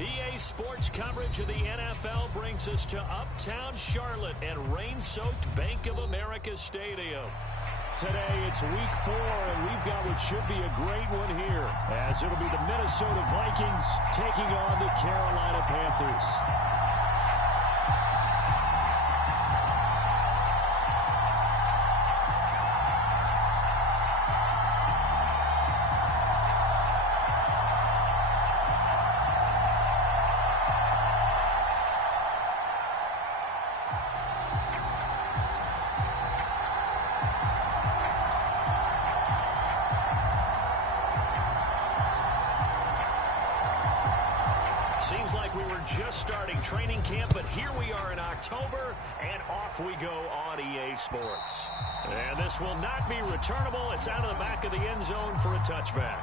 EA Sports coverage of the NFL brings us to uptown Charlotte and rain-soaked Bank of America Stadium. Today it's week 4, and we've got what should be a great one here, as it'll be the Minnesota Vikings taking on the Carolina Panthers. Seems like we were just starting training camp, but here we are in October, and off we go on EA Sports. And this will not be returnable. It's out of the back of the end zone for a touchback.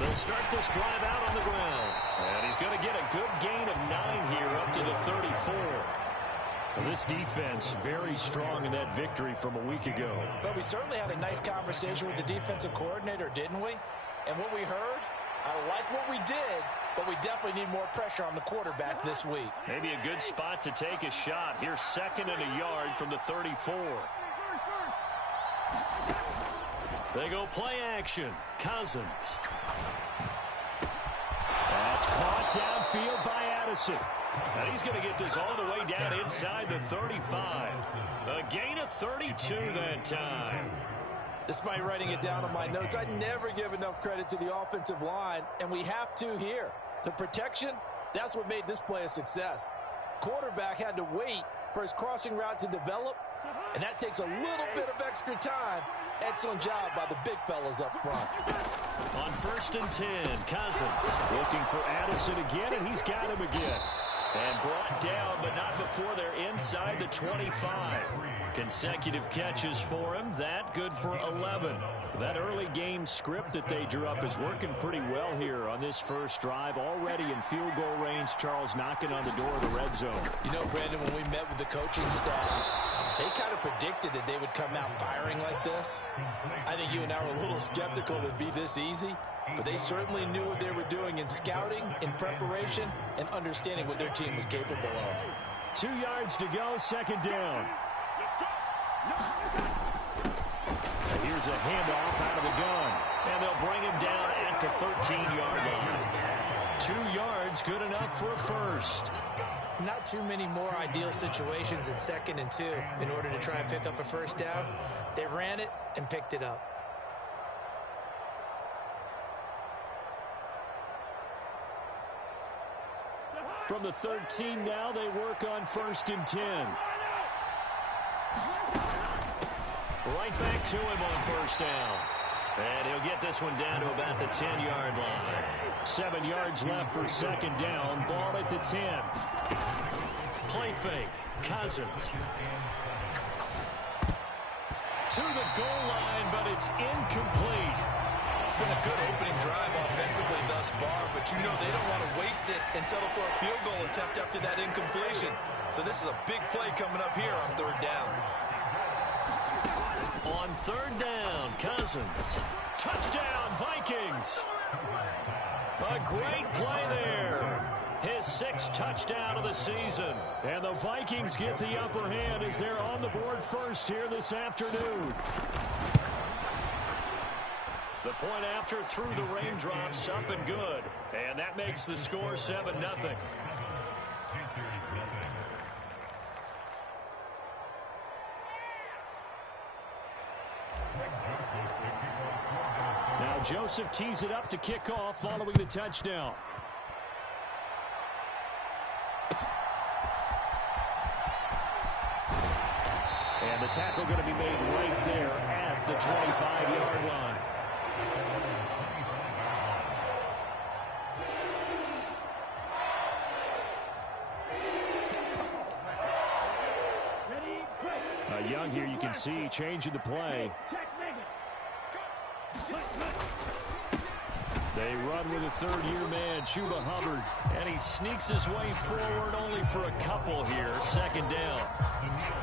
They'll start this drive out on the ground. And he's going to get a good gain of 9 here up to the 34. Well, this defense very strong in that victory from a week ago. But we certainly had a nice conversation with the defensive coordinator, didn't we? And what we heard, I like what we did, but we definitely need more pressure on the quarterback this week. Maybe a good spot to take a shot. Here's 2nd and a yard from the 34. They go play action. Cousins. That's caught downfield by Addison. And he's going to get this all the way down inside the 35. A gain of 32 that time. Despite writing it down on my notes, I never give enough credit to the offensive line, and we have to here. The protection, that's what made this play a success. Quarterback had to wait for his crossing route to develop, and that takes a little bit of extra time. Excellent job by the big fellas up front. On 1st and 10, Cousins. Looking for Addison again, and he's got him again. And brought down, but not before they're inside the 25. Consecutive catches for him. That good for 11. That early game script that they drew up is working pretty well here on this first drive. Already in field goal range, Charles knocking on the door of the red zone. You know, Brandon, when we met with the coaching staff, they kind of predicted that they would come out firing like this. I think you and I were a little skeptical it would be this easy, but they certainly knew what they were doing in scouting, in preparation, and understanding what their team was capable of. 2 yards to go, 2nd down. Here's a handoff out of the gun. And they'll bring him down at the 13-yard line. 2 yards, good enough for a first. Not too many more ideal situations in 2nd and 2 in order to try and pick up a first down. They ran it and picked it up. From the 13 now, they work on 1st and 10. Right back to him on 1st down. And he'll get this one down to about the 10-yard line. 7 yards left for 2nd down. Ball at the 10. Play fake. Cousins. To the goal line, but it's incomplete. It's been a good opening drive offensively thus far, but you know they don't want to waste it and settle for a field goal attempt after that incompletion. So this is a big play coming up here on 3rd down. On 3rd down, Cousins. Touchdown, Vikings. A great play there. His 6th touchdown of the season. And the Vikings get the upper hand as they're on the board first here this afternoon. The point after through the raindrops, up and good. And that makes the score 7-0. Now And Joseph tees it up to kick off following the touchdown. And the tackle going to be made right there at the 25-yard line. Young here, you can see changing the play. They run with a third-year man, Chuba Hubbard. And he sneaks his way forward only for a couple here. Second down.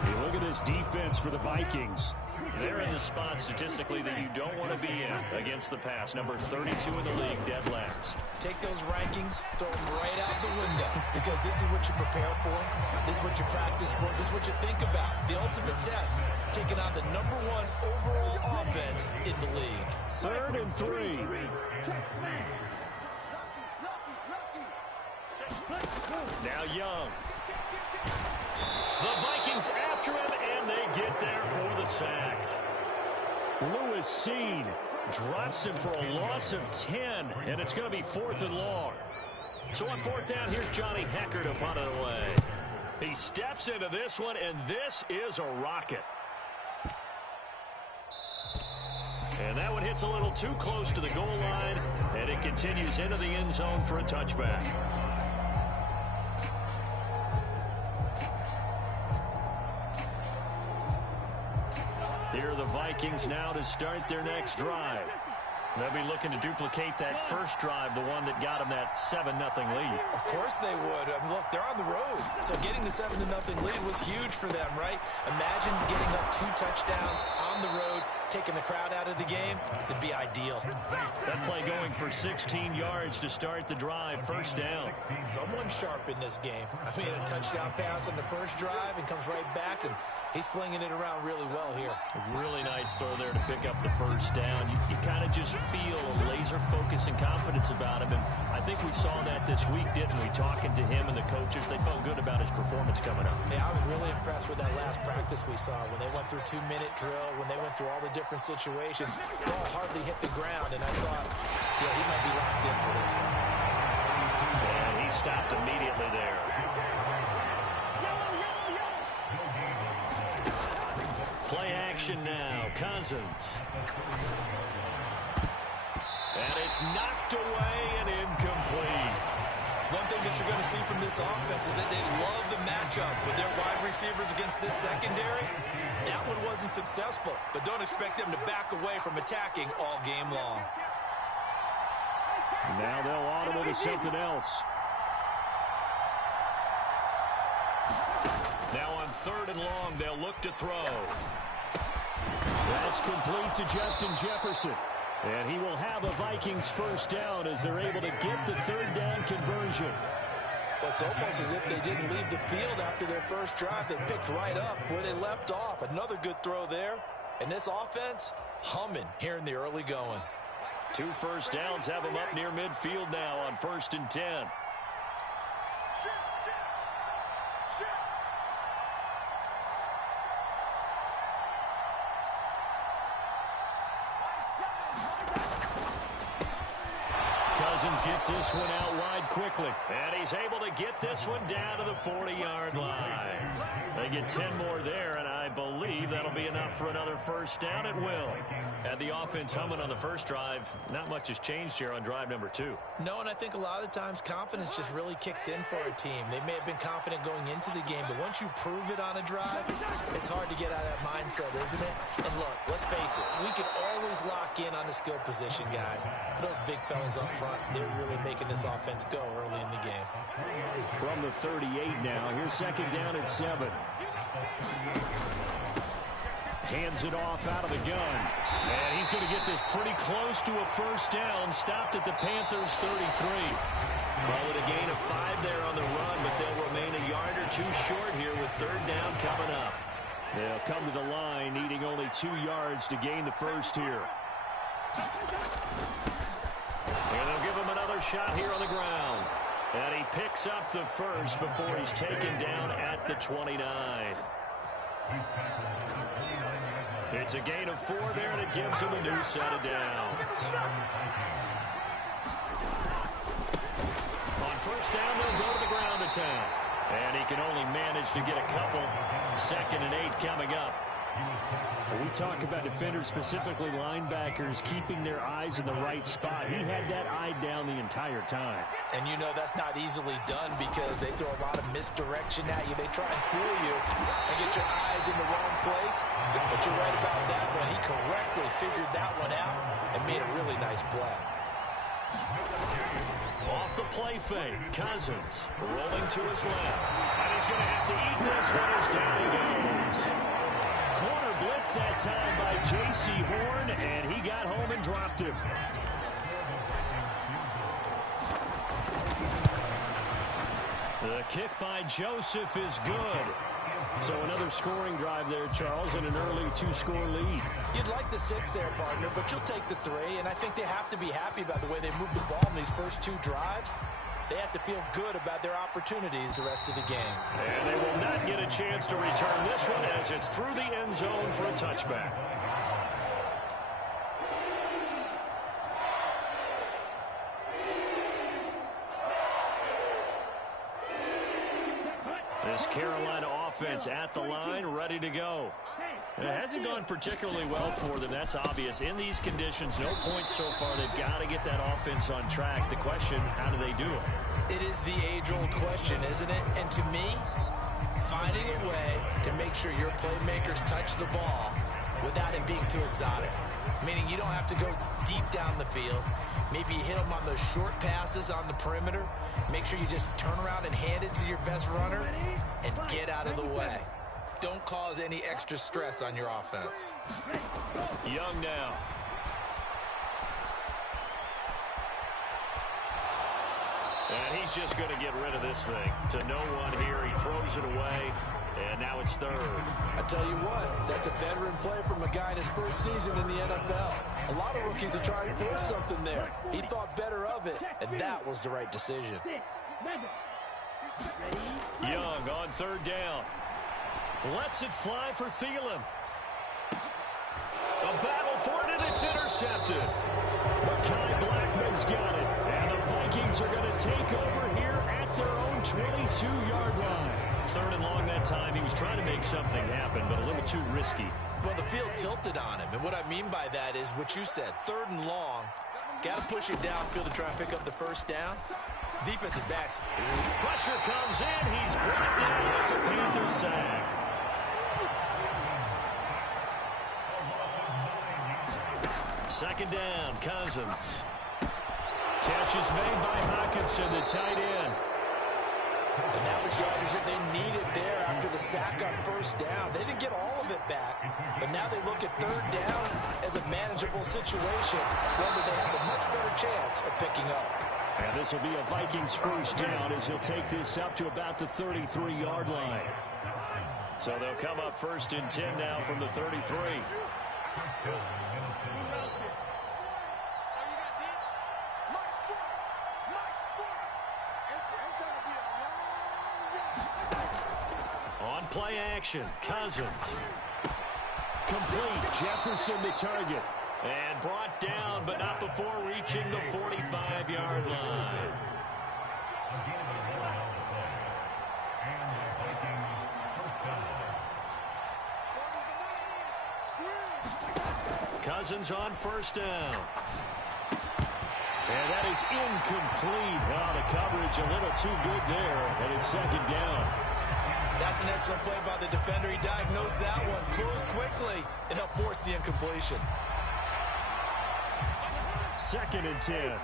Hey, look at this defense for the Vikings. They're in the spot statistically that you don't want to be in against the pass. Number 32 in the league, dead last. Take those rankings, throw them right out the window, because this is what you prepare for. This is what you practice for. This is what you think about. The ultimate test, taking on the #1 overall offense in the league. 3rd and 3. Now Young. The Vikings after him, and they get there for the sack. Lewis Seed drops him for a loss of 10, and it's going to be 4th and long. So on 4th down, here's Johnny Hecker to punt it away. He steps into this one, and this is a rocket. And that one hits a little too close to the goal line, and it continues into the end zone for a touchback. Here are the Vikings now to start their next drive. They'll be looking to duplicate that first drive, the one that got them that 7-0 lead. Of course they would. I mean, look, they're on the road. So getting the 7-0 lead was huge for them, right? Imagine getting up 2 touchdowns on the road, taking the crowd out of the game. It'd be ideal. That play going for 16 yards to start the drive. First down. Someone sharp in this game. I mean, a touchdown pass on the first drive and comes right back, and he's flinging it around really well here. A really nice throw there to pick up the first down. You kind of just feel a laser focus and confidence about him, and I think we saw that this week, didn't we? Talking to him and the coaches, they felt good about his performance coming up. Yeah, I was really impressed with that last practice we saw when they went through 2-minute drill, when they went through all the different situations. Ball hardly hit the ground, and I thought, yeah, he might be locked in for this one. And he stopped immediately there. Play action now. Cousins. And it's knocked away and incomplete. One thing that you're going to see from this offense is that they love the matchup with their wide receivers against this secondary. That one wasn't successful, but don't expect them to back away from attacking all game long. Now they'll audible to something else. Now on 3rd and long, they'll look to throw. That's complete to Justin Jefferson. And he will have a Vikings first down as they're able to get the 3rd down conversion. Well, it's almost as if they didn't leave the field after their first drive. They picked right up where they left off. Another good throw there. And this offense, humming here in the early going. 2 first downs have them up near midfield now on 1st and 10. Cousins gets this one out wide quickly. And he's able to get this one down to the 40-yard line. They get 10 more there, and I believe that'll be enough for another first down. It will. And the offense humming on the first drive. Not much has changed here on drive number 2. No, and I think a lot of times confidence just really kicks in for a team. They may have been confident going into the game, but once you prove it on a drive, it's hard to get out of that mindset, isn't it? And look, let's face it, we can always lock in on the skill position, guys. But those big fellas up front, they're really making this offense go early in the game. From the 38 now, here's 2nd down at 7. Hands it off out of the gun. And he's going to get this pretty close to a first down. Stopped at the Panthers 33. Call it a gain of 5 there on the run, but they'll remain a yard or 2 short here with 3rd down coming up. They'll come to the line needing only 2 yards to gain the first here. And they'll give him another shot here on the ground. And he picks up the first before he's taken down at the 29. It's a gain of 4 there, and it gives him a new set of downs. On first down, they'll go to the ground attack. And he can only manage to get a couple. 2nd and 8 coming up. When we talk about defenders, specifically linebackers, keeping their eyes in the right spot. He had that eye down the entire time. And you know that's not easily done because they throw a lot of misdirection at you. They try and fool you and get your eyes in the wrong place. But you're right about that one. He correctly figured that one out and made a really nice play. Off the play fake, Cousins rolling to his left. And he's going to have to eat this one as down he goes. Corner blitz that time by J.C. Horn, and he got home and dropped him. The kick by Joseph is good. So another scoring drive there, Charles, and an early 2-score lead. You'd like the 6 there, partner, but you'll take the 3, and I think they have to be happy about the way they moved the ball in these first 2 drives. They have to feel good about their opportunities the rest of the game. And they will not get a chance to return this one as it's through the end zone for a touchback. This Carolina offense at the line, ready to go. It hasn't gone particularly well for them. That's obvious. In these conditions, no points so far. They've got to get that offense on track. The question, how do they do it? It is the age-old question, isn't it? And to me, finding a way to make sure your playmakers touch the ball without it being too exotic. Meaning you don't have to go deep down the field. Maybe you hit them on those short passes on the perimeter. Make sure you just turn around and hand it to your best runner and get out of the way. Don't cause any extra stress on your offense. Young now. And he's just going to get rid of this thing. To no one here. He throws it away. And now it's 3rd. I tell you what, that's a veteran play from a guy in his first season in the NFL. A lot of rookies are trying to force something there. He thought better of it, and that was the right decision. Young on 3rd down. Lets it fly for Thielen. A battle for it, and it's intercepted. Mekhi Blackman's got it. And the Vikings are going to take over here at their own 22-yard line. 3rd and long that time. He was trying to make something happen, but a little too risky. Well, the field tilted on him. And what I mean by that is what you said. 3rd and long. Got to push it downfield to try and pick up the first down. Defensive backs. Pressure comes in. He's brought down. It's a Panthers sack. Second down, Cousins. Catch is made by Hockenson, the tight end. And that was yardage that they needed there after the sack on first down. They didn't get all of it back, but now they look at 3rd down as a manageable situation, where they have a much better chance of picking up. And this will be a Vikings first down as he'll take this up to about the 33-yard line. So they'll come up 1st and 10 now from the 33. On play action, Cousins. Complete. Jefferson the target. And brought down, but not before reaching the 45-yard line. Cousins on first down. And that is incomplete. Oh, the coverage a little too good there, and it's 2nd down. That's an excellent play by the defender. He diagnosed that one, closed quickly, and helped force the incompletion. 2nd and 10.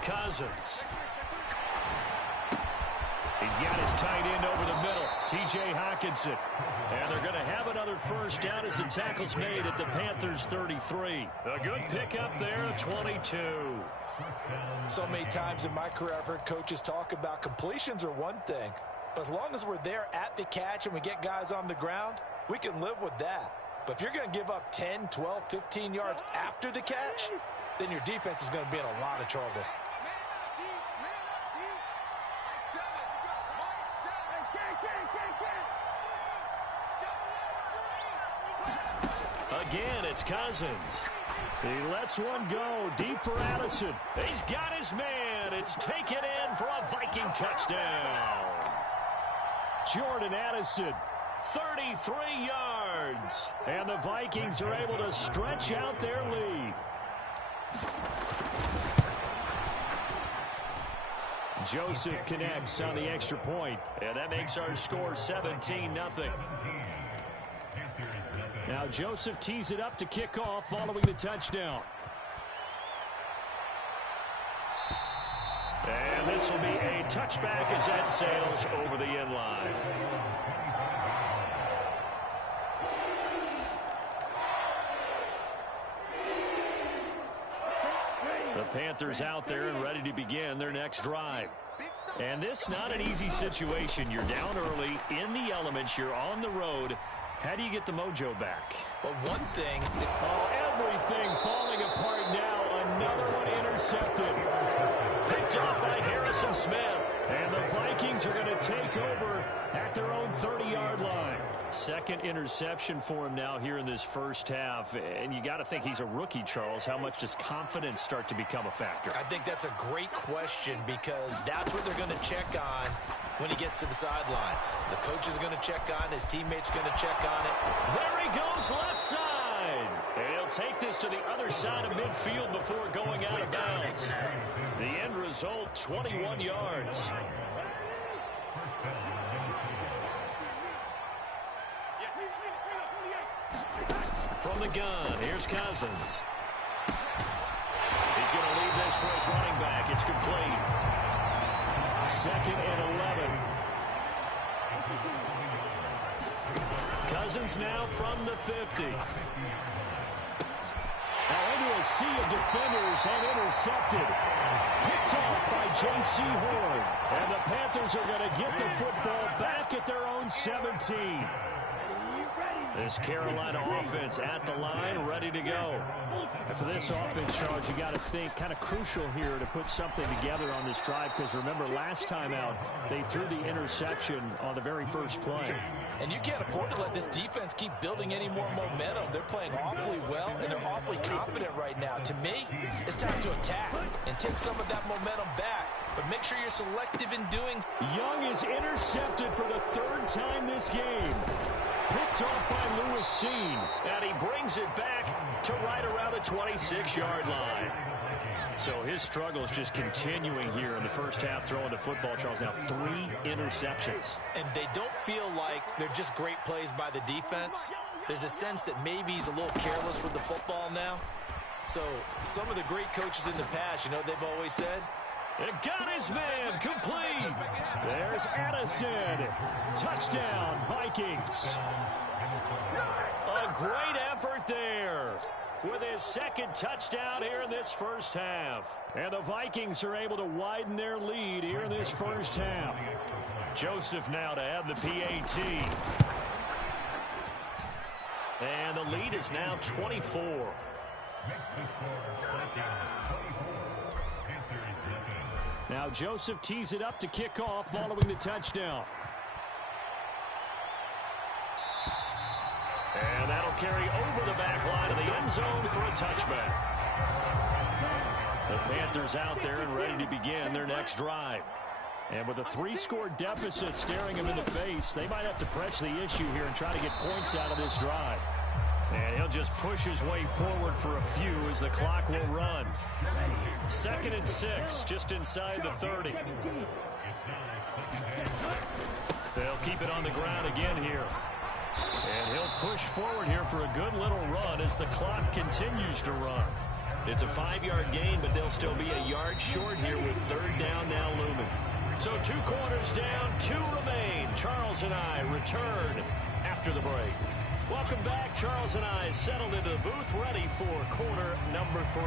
Cousins. He's got his tight end over the middle, T.J. Hockenson. And they're going to have another first down as the tackle's made at the Panthers' 33. A good pickup there, 22. So many times in my career I've heard coaches talk about completions are one thing, but as long as we're there at the catch and we get guys on the ground, we can live with that. But if you're going to give up 10, 12, 15 yards after the catch, then your defense is going to be in a lot of trouble. it's Cousins. He lets one go deep for Addison. He's got his man. It's taken in for a Viking touchdown. Jordan Addison, 33 yards. And the Vikings are able to stretch out their lead. Joseph connects on the extra point, and that makes our score 17-0. Now Joseph tees it up to kick off following the touchdown. And this will be a touchback as that sails over the end line. The Panthers out there and ready to begin their next drive. And this not an easy situation. You're down early, in the elements, you're on the road. How do you get the mojo back? Well, one thing. Oh, everything falling apart now. Another one intercepted. Picked off by Harrison Smith. And the Vikings are going to take over at their own 30-yard line. Second interception for him now here in this first half. And you got to think he's a rookie, Charles. How much does confidence start to become a factor? I think that's a great question because that's what they're going to check on when he gets to the sidelines. The coach is going to check on, his teammates are going to check on it. There he goes, left side. And he'll take this to the other side of midfield before going out of bounds. The end result, 21 yards. From the gun, here's Cousins. He's going to leave this for his running back. It's complete. 2nd and 11. Cousins now from the 50. Now into a sea of defenders and intercepted. Picked off by J.C. Horn. And the Panthers are going to get the football back at their own 17. This Carolina offense at the line, ready to go. And for this offense, Charles, you got to think kind of crucial here to put something together on this drive because remember last time out they threw the interception on the very first play. And you can't afford to let this defense keep building any more momentum. They're playing awfully well and they're awfully confident right now. To me, it's time to attack and take some of that momentum back. But make sure you're selective in doing. Young is intercepted for the 3rd time this game. Picked off by Lewis Seen. And he brings it back to right around the 26-yard line. So his struggle is just continuing here in the first half throwing the football, Charles. Now 3 interceptions. And they don't feel like they're just great plays by the defense. There's a sense that maybe he's a little careless with the football now. So some of the great coaches in the past, you know, they've always said, it got his man complete. There's Addison. Touchdown, Vikings. A great effort there with his 2nd touchdown here in this first half. And the Vikings are able to widen their lead here in this first half. Joseph now to have the PAT. And the lead is now 24. Now Joseph tees it up to kick off following the touchdown. And that'll carry over the back line of the end zone for a touchback. The Panthers out there and ready to begin their next drive. And with a 3-score deficit staring them in the face, they might have to press the issue here and try to get points out of this drive. And he'll just push his way forward for a few as the clock will run. 2nd and 6, just inside the 30. They'll keep it on the ground again here. And he'll push forward here for a good little run as the clock continues to run. It's a 5-yard gain, but they'll still be a yard short here with 3rd down now looming. So 2 quarters down, 2 remain. Charles and I return after the break. Welcome back. Charles and I settled into the booth, ready for quarter number 3.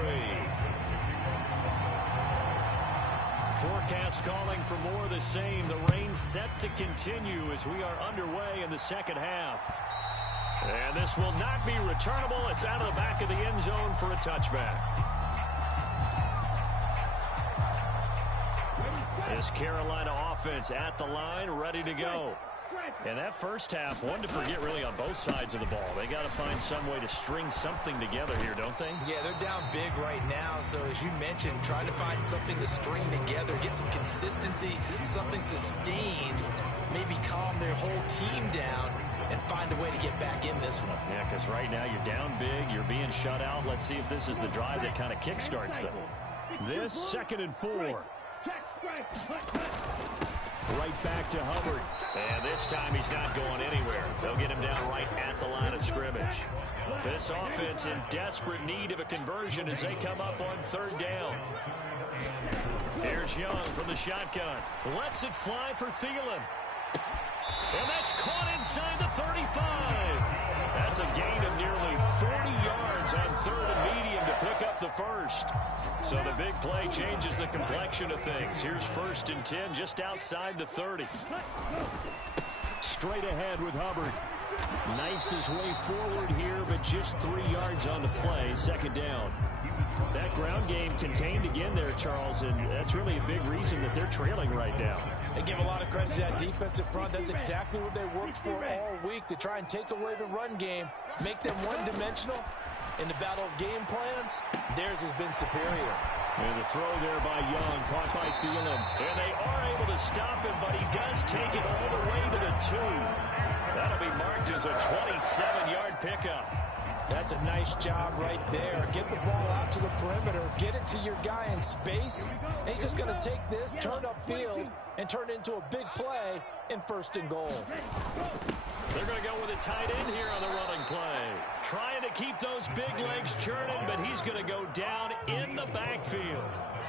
Forecast calling for more of the same. The rain set to continue as we are underway in the second half. And this will not be returnable. It's out of the back of the end zone for a touchback. This Carolina offense at the line, ready to go. And that first half, one to forget really on both sides of the ball. They got to find some way to string something together here, don't they? Yeah, they're down big right now. So as you mentioned, trying to find something to string together, get some consistency, something sustained, maybe calm their whole team down and find a way to get back in this one. Yeah, because right now you're down big, you're being shut out. Let's see if this is the drive that kind of kickstarts them. This 2nd and 4. Right back to Hubbard. And this time he's not going anywhere. They'll get him down right at the line of scrimmage. This offense in desperate need of a conversion as they come up on 3rd down. Here's Young from the shotgun. Lets it fly for Thielen. And that's caught inside the 35. That's a gain of nearly 40 yards on 3rd and medium to pick up the first. So the big play changes the complexion of things. Here's 1st and 10 just outside the 30. Straight ahead with Hubbard. Knifes his way forward here, but just 3 yards on the play. 2nd down. That ground game contained again there, Charles, and that's really a big reason that they're trailing right now. They give a lot of credit to that defensive front. That's exactly what they worked for all week, to try and take away the run game, make them one-dimensional. In the battle of game plans, theirs has been superior. And the throw there by Young, caught by Thielen. And they are able to stop him, but he does take it all the way to the 2. That'll be marked as a 27-yard pickup. That's a nice job right there. Get the ball out to the perimeter, get it to your guy in space. And he's just going to take this, turn upfield, and turn it into a big play in 1st and goal. They're going to go with a tight end here on the running play. Trying to keep those big legs churning, but he's going to go down in the backfield.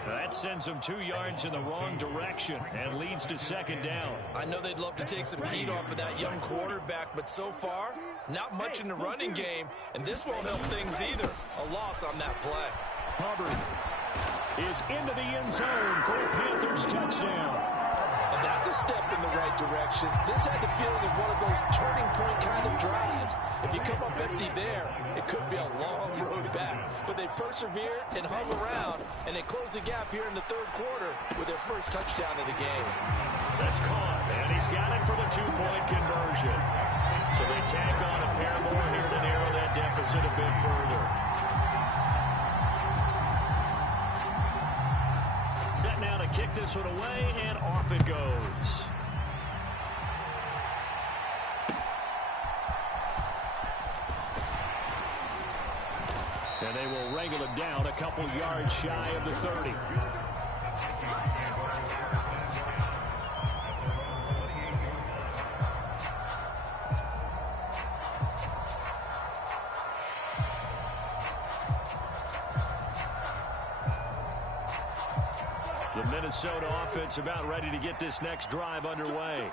That sends him 2 yards in the wrong direction and leads to 2nd down. I know they'd love to take some heat off of that young quarterback, but so far, not much in the running game, and this won't help things either. A loss on that play. Hubbard is into the end zone for a Panthers touchdown. And that's a step in the right direction. This had the feeling of one of those turning point kind of drives. If you come up empty there, it could be a long road back. But they persevered and hung around, and they closed the gap here in the 3rd quarter with their first touchdown of the game. That's caught, and he's got it for the 2-point conversion. So they tack on a pair more here to narrow that deficit a bit further. Set now to kick this one away, and off it goes. And they will wrangle it down a couple yards shy of the 30. The Minnesota offense about ready to get this next drive underway.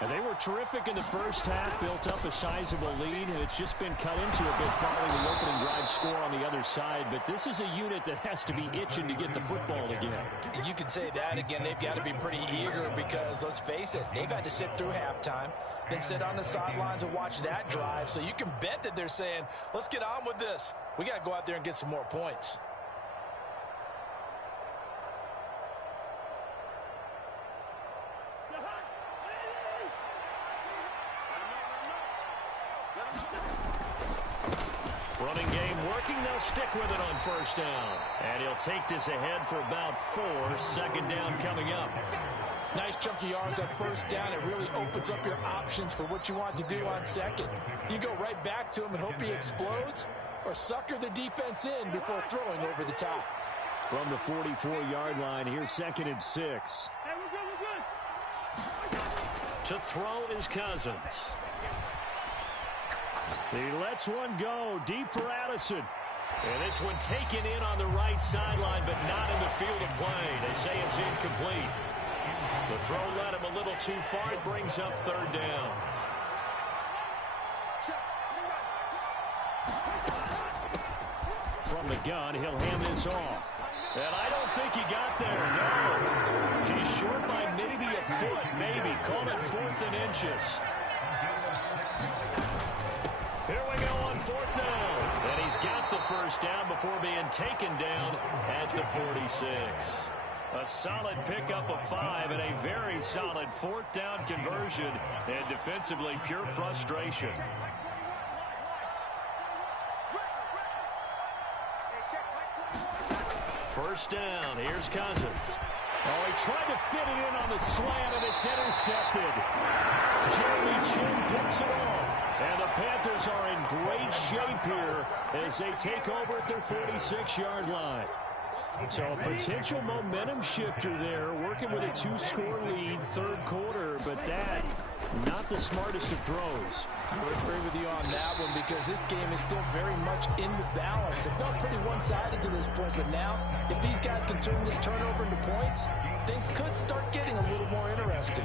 And they were terrific in the first half, built up a sizable lead, and it's just been cut into a bit following the opening drive score on the other side. But this is a unit that has to be itching to get the football again. You could say that again. They've got to be pretty eager because, let's face it, they've had to sit through halftime, then sit on the sidelines and watch that drive. So you can bet that they're saying, let's get on with this. We got to go out there and get some more points. Running game working. They'll stick with it on 1st down. And he'll take this ahead for about 4. 2nd down coming up. Nice chunky yards on 1st down. It really opens up your options for what you want to do on 2nd. You go right back to him and hope he explodes, or sucker the defense in before throwing over the top. From the 44-yard line, here's 2nd and 6. To throw is Cousins. He lets one go deep for Addison. And this one taken in on the right sideline, but not in the field of play. They say it's incomplete. The throw led him a little too far. It brings up 3rd down. From the gun, he'll hand this off. And I don't think he got there, no. He's short by maybe a foot, maybe. Call it 4th and inches. Here we go on 4th down. And he's got the 1st down before being taken down at the 46. A solid pickup of 5 and a very solid 4th down conversion, and defensively pure frustration. First down, here's Cousins. Oh, he tried to fit it in on the slant, and it's intercepted. Jeremy Chin picks it off. And the Panthers are in great shape here as they take over at their 46-yard line. So a potential momentum shifter there, working with a 2-score lead, 3rd quarter, but that, not the smartest of throws. I would agree with you on that one because this game is still very much in the balance. It felt pretty one-sided to this point, but now, if these guys can turn this turnover into points, things could start getting a little more interesting.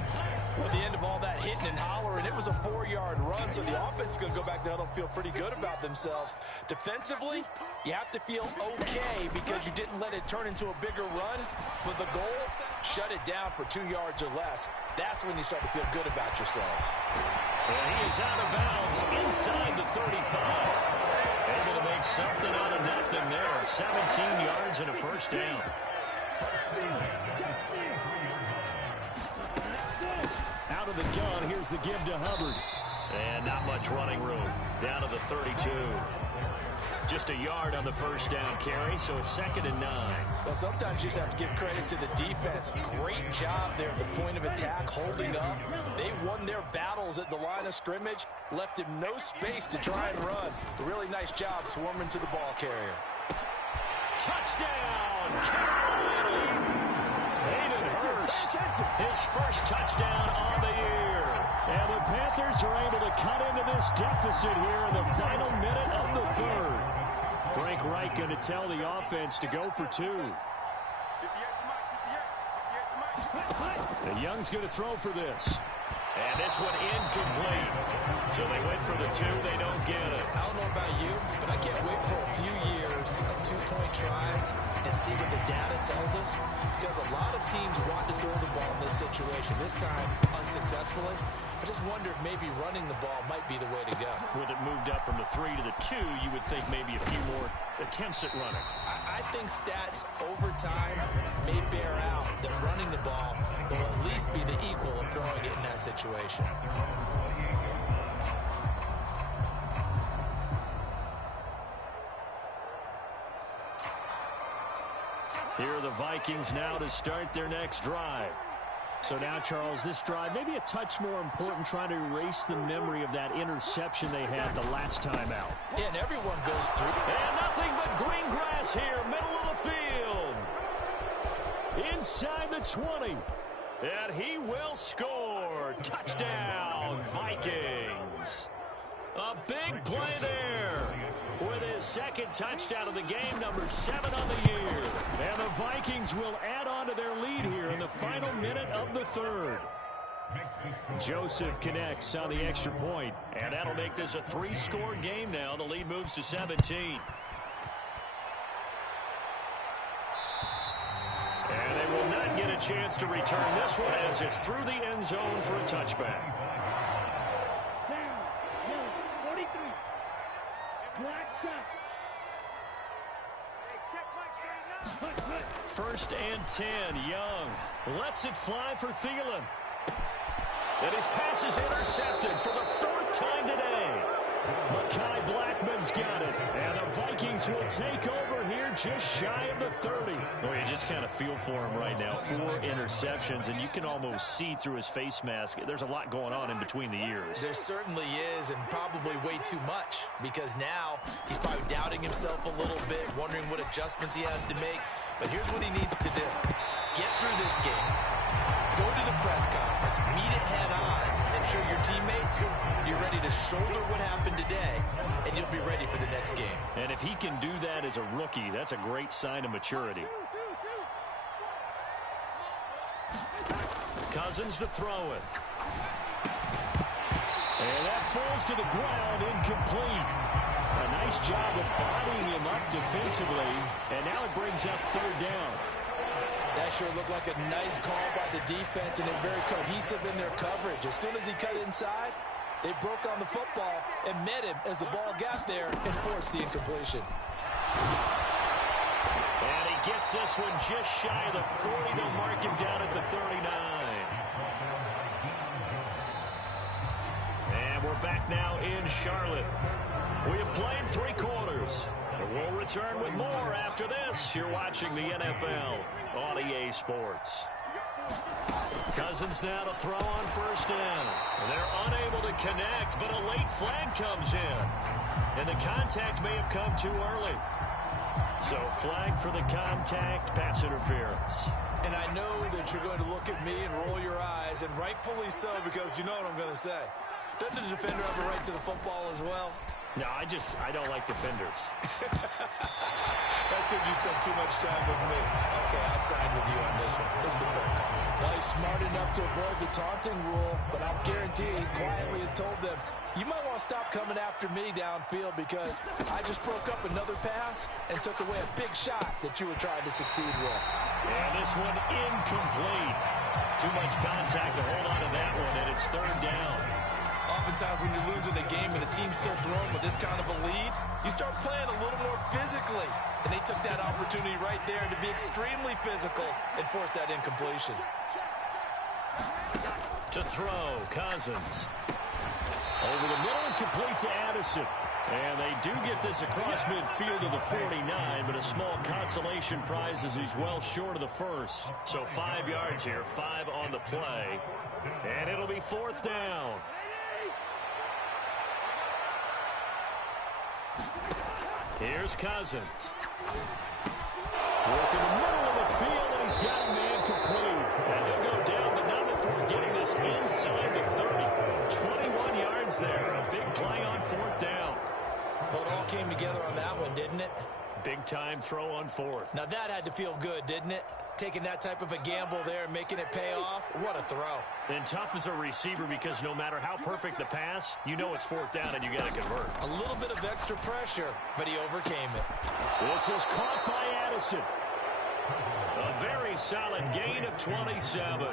Well, at the end of all that hitting and hollering, it was a 4-yard run, so the offense is going to go back to huddle and feel pretty good about themselves. Defensively, you have to feel okay because you didn't let it turn into a bigger run. But the goal, shut it down for 2 yards or less. That's when you start to feel good about yourselves. Well, he is out of bounds inside the 35. Able to make something out of nothing there. 17 yards and a first down. Out of the gun, here's the give to Hubbard. And not much running room. Down to the 32. Just a yard on the first down carry, so it's 2nd and 9. Well, sometimes you just have to give credit to the defense. Great job there at the point of attack, holding up. They won their battles at the line of scrimmage, left him no space to try and run. A really nice job swarming to the ball carrier. Touchdown, Carolina! Hayden Hurst, his first touchdown on the year. And the Panthers are able to cut into this deficit here in the final minute of the 3rd. Frank Reich going to tell the offense to go for 2. And Young's going to throw for this. And this one incomplete. So they went for the 2. They don't get it. I don't know about you, but I can't wait for a few years of 2-point tries and see what the data tells us. Because a lot of teams want to throw the ball in this situation. This time, unsuccessfully. I just wonder if maybe running the ball might be the way to go. With it moved up from the 3 to the 2, you would think maybe a few more attempts at running. I think stats over time may bear out that running the ball will at least be the equal of throwing it in that situation. Here are the Vikings now to start their next drive. So now, Charles, this drive maybe a touch more important, trying to erase the memory of that interception they had the last time out. Yeah, and everyone goes through. And nothing but green grass here, middle of the field. Inside the 20. And he will score. Touchdown, Vikings. A big play there. With his 2nd touchdown of the game, number 7 on the year. And the Vikings will add on to their lead here in the final minute of the 3rd. Joseph connects on the extra point, and that'll make this a 3-score game now. The lead moves to 17. And they will not get a chance to return this one as it's through the end zone for a touchback. First and 10, Young lets it fly for Thielen. And his pass is intercepted for the 4th time today. Mekhi Blackman's got it. And the Vikings will take over here just shy of the 30. Well, you just kind of feel for him right now. 4 interceptions, and you can almost see through his face mask. There's a lot going on in between the ears. There certainly is, and probably way too much, because now he's probably doubting himself a little bit, wondering what adjustments he has to make. But here's what he needs to do. Get through this game. Go to the press conference. Meet it head on. And show your teammates you're ready to shoulder what happened today, and you'll be ready for the next game. And if he can do that as a rookie, that's a great sign of maturity. Cousins to throw it. And that falls to the ground, incomplete. A nice job of bodying him up defensively, and now it brings up 3rd down. That sure looked like a nice call by the defense, and they're very cohesive in their coverage. As soon as he cut inside, they broke on the football and met him as the ball got there and forced the incompletion. And he gets this one just shy of the 40. They'll mark him down at the 39. And we're back now in Charlotte. We have played 3 quarters. We'll return with more after this. You're watching the NFL on EA Sports. Cousins now to throw on first down. They're unable to connect, but a late flag comes in. And the contact may have come too early. So flag for the contact, pass interference. And I know that you're going to look at me and roll your eyes, and rightfully so, because you know what I'm going to say. Doesn't the defender have a right to the football as well? No, I don't like defenders. That's because you spent too much time with me. Okay, I'll side with you on this one. It's the quick call. Well, he's smart enough to avoid the taunting rule, but I'll guarantee he quietly has told them, you might want to stop coming after me downfield because I just broke up another pass and took away a big shot that you were trying to succeed with. And this one incomplete. Too much contact to hold on to that one, and it's third down. Oftentimes when you're losing a game and the team's still throwing with this kind of a lead, you start playing a little more physically. And they took that opportunity right there to be extremely physical and force that incompletion. To throw, Cousins. Over the middle and complete to Addison. And they do get this across midfield to the 49, but a small consolation prize as he's well short of the first. So 5 yards here, 5 on the play. And it'll be fourth down. Here's Cousins. Working the middle of the field, and he's got a man complete. And he'll go down, but not before getting this inside the 30. 21 yards there. A big play on fourth down. Well, it all came together on that one, didn't it? Big time throw on fourth. Now that had to feel good, didn't it? Taking that type of a gamble there and making it pay off. What a throw. And tough as a receiver because no matter how perfect the pass, you know it's fourth down and you got to convert. A little bit of extra pressure, but he overcame it. This is caught by Addison. A very solid gain of 27.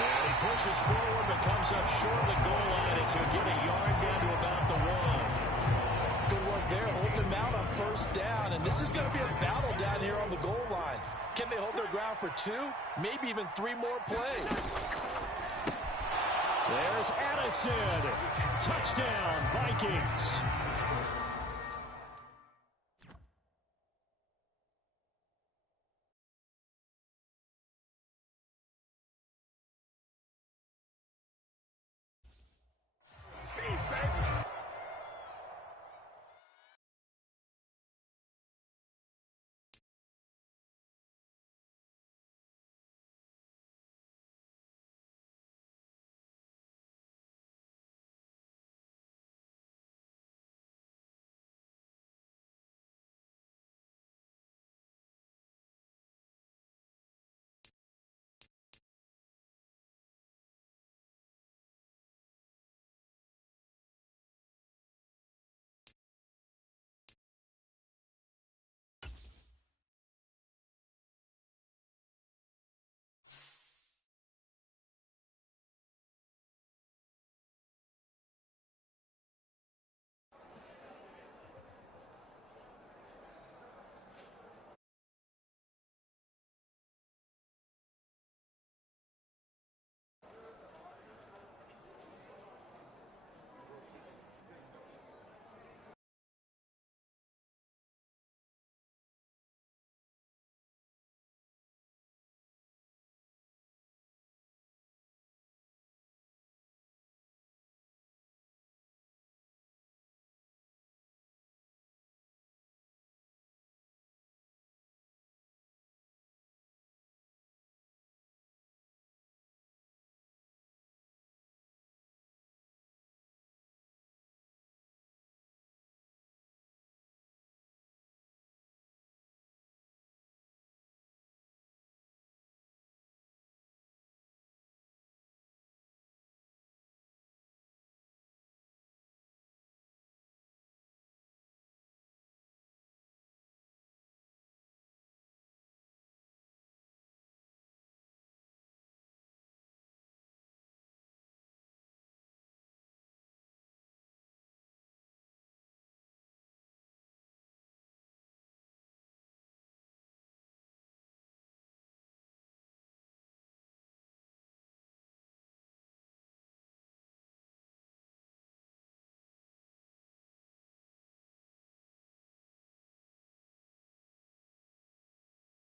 And he pushes forward but comes up short of the goal line as he'll get a yard down to about the 1. Good work there, holding them out on first down. And this is going to be a battle down here on the goal line. Can they hold their ground for 2, maybe even 3 more plays? There's Addison. Touchdown, Vikings.